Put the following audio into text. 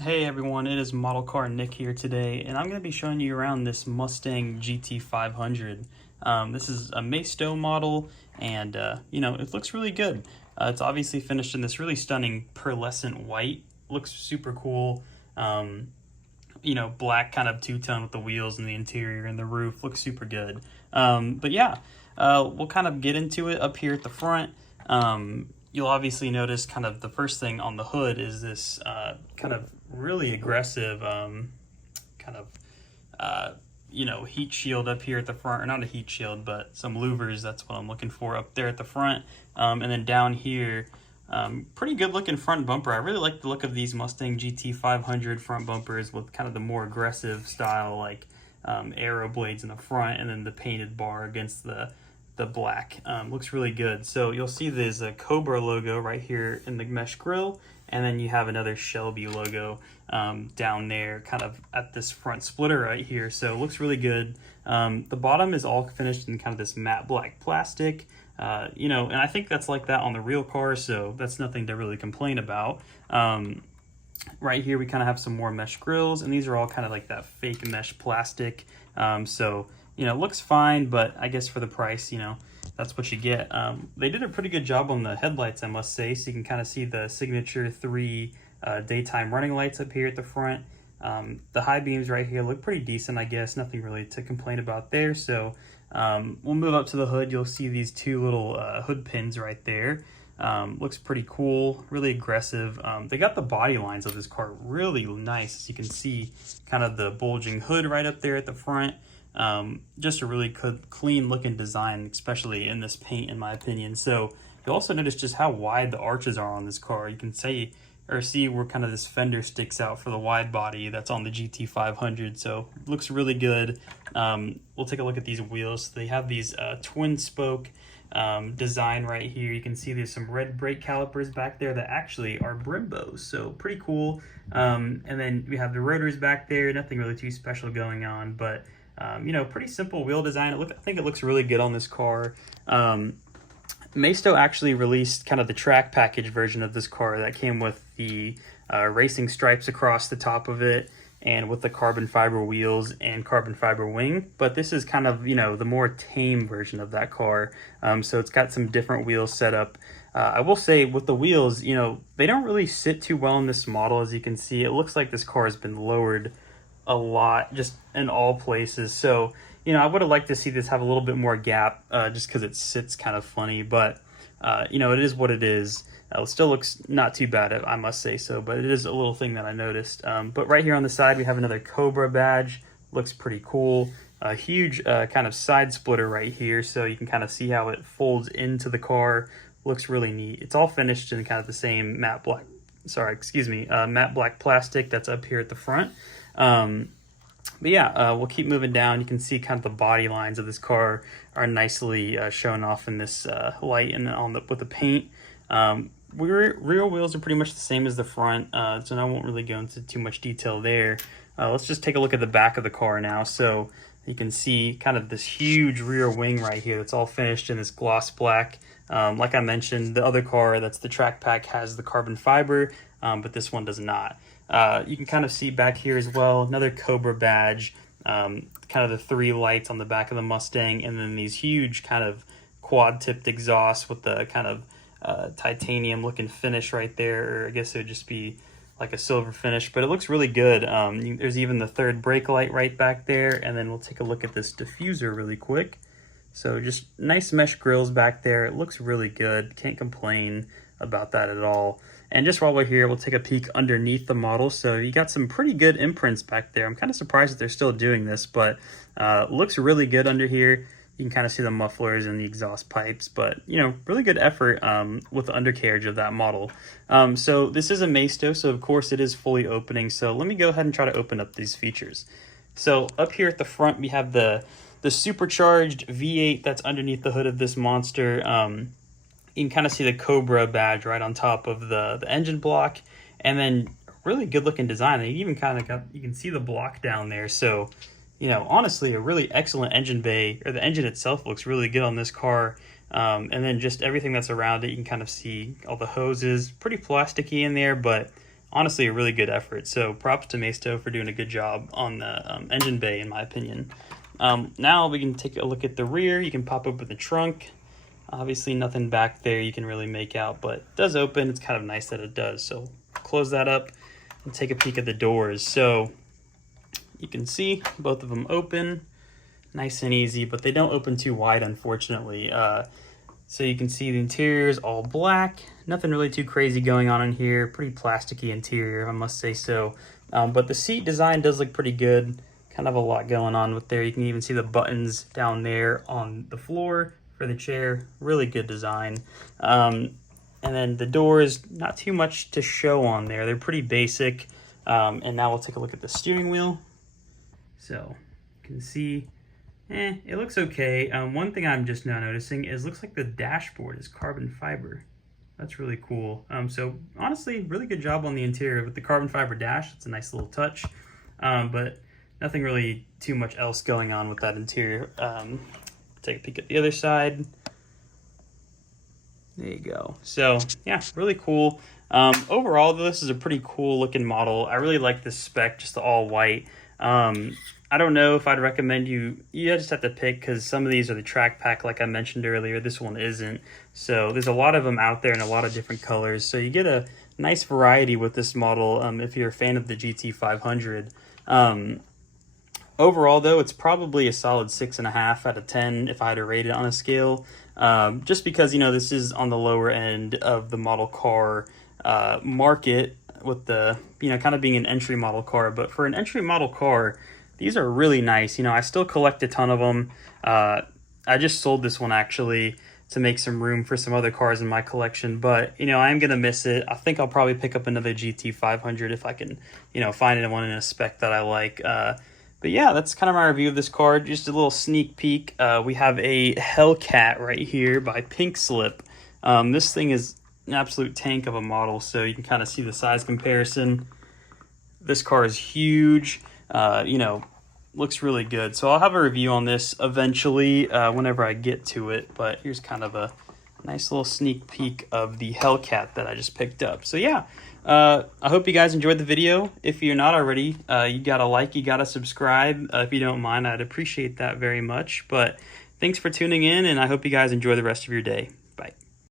Hey everyone, it is ModelcarNick here today, and I'm going to be showing you around this Mustang GT500. This is a Maisto model, and it looks really good. It's obviously finished in this really stunning pearlescent white. Looks super cool. Black kind of two-tone with the wheels and the interior and the roof. Looks super good. We'll kind of get into it up here at the front. You'll obviously notice kind of the first thing on the hood is this kind of really aggressive heat shield up here at the front, or not a heat shield, but some louvers. That's what I'm looking for up there at the front. And then down here, pretty good looking front bumper. I really like the look of these Mustang GT500 front bumpers with kind of the more aggressive style, like arrow blades in the front, and then the painted bar against the black. Looks really good. So you'll see there's a Cobra logo right here in the mesh grille, and then you have another Shelby logo down there kind of at this front splitter right here. So it looks really good. The bottom is all finished in kind of this matte black plastic, and I think that's like that on the real car, so that's nothing to really complain about. Right here we kind of have some more mesh grills, and these are all kind of like that fake mesh plastic. It looks fine, but I guess for the price, that's what you get. They did a pretty good job on the headlights, I must say. So you can kind of see the signature 3 daytime running lights up here at the front. The high beams right here look pretty decent, I guess. Nothing really to complain about there. So we'll move up to the hood. You'll see these 2 little hood pins right there. Looks pretty cool, really aggressive. They got the body lines of this car really nice. As you can see, kind of the bulging hood right up there at the front. Just a really good, clean looking design, especially in this paint, in my opinion. So you'll also notice just how wide the arches are on this car. You can see where kind of this fender sticks out for the wide body that's on the GT500. So looks really good. We'll take a look at these wheels. They have these twin spoke design right here. You can see there's some red brake calipers back there that actually are Brimbos, so pretty cool. And then we have the rotors back there. Nothing really too special going on, but pretty simple wheel design. I think it looks really good on this car. Maisto actually released kind of the track package version of this car that came with the racing stripes across the top of it, and with the carbon fiber wheels and carbon fiber wing. But this is kind of, the more tame version of that car. So it's got some different wheels set up. I will say with the wheels, they don't really sit too well in this model. As you can see, it looks like this car has been lowered a lot, just in all places. So I would have liked to see this have a little bit more gap, just because it sits kind of funny, but it is what it is. It still looks not too bad, I must say so, but it is a little thing that I noticed. But right here on the side we have another Cobra badge. Looks pretty cool. A huge kind of side splitter right here, so you can kind of see how it folds into the car. Looks really neat. It's all finished in kind of the same matte black plastic that's up here at the front. We'll keep moving down. You can see kind of the body lines of this car are nicely shown off in this light and with the paint. Rear wheels are pretty much the same as the front, so I won't really go into too much detail there. Let's just take a look at the back of the car now. So you can see kind of this huge rear wing right here that's all finished in this gloss black. Like I mentioned, the other car that's the track pack has the carbon fiber, but this one does not. You can kind of see back here as well, another Cobra badge, kind of the 3 lights on the back of the Mustang, and then these huge kind of quad-tipped exhausts with the kind of titanium looking finish right there, or I guess it would just be like a silver finish, but it looks really good. There's even the 3rd brake light right back there, and then we'll take a look at this diffuser really quick. So just nice mesh grills back there. It looks really good. Can't complain about that at all. And just while we're here, we'll take a peek underneath the model. So you got some pretty good imprints back there. I'm kind of surprised that they're still doing this, but looks really good under here. You can kind of see the mufflers and the exhaust pipes, but really good effort with the undercarriage of that model. So this is a Maisto, so of course it is fully opening. So let me go ahead and try to open up these features. So up here at the front, we have the supercharged V8 that's underneath the hood of this monster. You can kind of see the Cobra badge right on top of the engine block, and then really good looking design. They even kind of you can see the block down there. So honestly, a really excellent engine bay, or the engine itself looks really good on this car. And then just everything that's around it, you can kind of see all the hoses, pretty plasticky in there, but honestly a really good effort. So props to Maisto for doing a good job on the engine bay, in my opinion. Now we can take a look at the rear. You can pop open the trunk. Obviously nothing back there you can really make out, but it does open. It's kind of nice that it does. So close that up and take a peek at the doors. So you can see both of them open nice and easy, but they don't open too wide, unfortunately. So you can see the interior is all black. Nothing really too crazy going on in here. Pretty plasticky interior, I must say so. But the seat design does look pretty good. Kind of a lot going on with there. You can even see the buttons down there on the floor for the chair. Really good design. And then the doors, not too much to show on there. They're pretty basic. And now we'll take a look at the steering wheel. So you can see, it looks okay. One thing I'm just now noticing is looks like the dashboard is carbon fiber. That's really cool. So honestly, really good job on the interior with the carbon fiber dash. It's a nice little touch, but nothing really too much else going on with that interior. Take a peek at the other side. There you go. So yeah, really cool. Overall, though, this is a pretty cool looking model. I really like this spec, just the all white. I don't know if I'd recommend you just have to pick, because some of these are the track pack like I mentioned earlier. This one isn't. So there's a lot of them out there in a lot of different colors. So you get a nice variety with this model if you're a fan of the GT500. Overall, though, it's probably a solid 6.5 out of 10 if I had to rate it on a scale. Just because, this is on the lower end of the model car market with the, kind of being an entry model car. But for an entry model car, these are really nice. I still collect a ton of them. I just sold this one actually to make some room for some other cars in my collection, but I am gonna miss it. I think I'll probably pick up another GT500 if I can, find one in a spec that I like. But yeah, that's kind of my review of this car. Just a little sneak peek. We have a Hellcat right here by Pink Slip. This thing is an absolute tank of a model, so you can kind of see the size comparison. This car is huge. Looks really good. So I'll have a review on this eventually whenever I get to it, but here's kind of a nice little sneak peek of the Hellcat that I just picked up. So yeah, I hope you guys enjoyed the video. If you're not already, you gotta like, you gotta subscribe. If you don't mind, I'd appreciate that very much. But thanks for tuning in, and I hope you guys enjoy the rest of your day.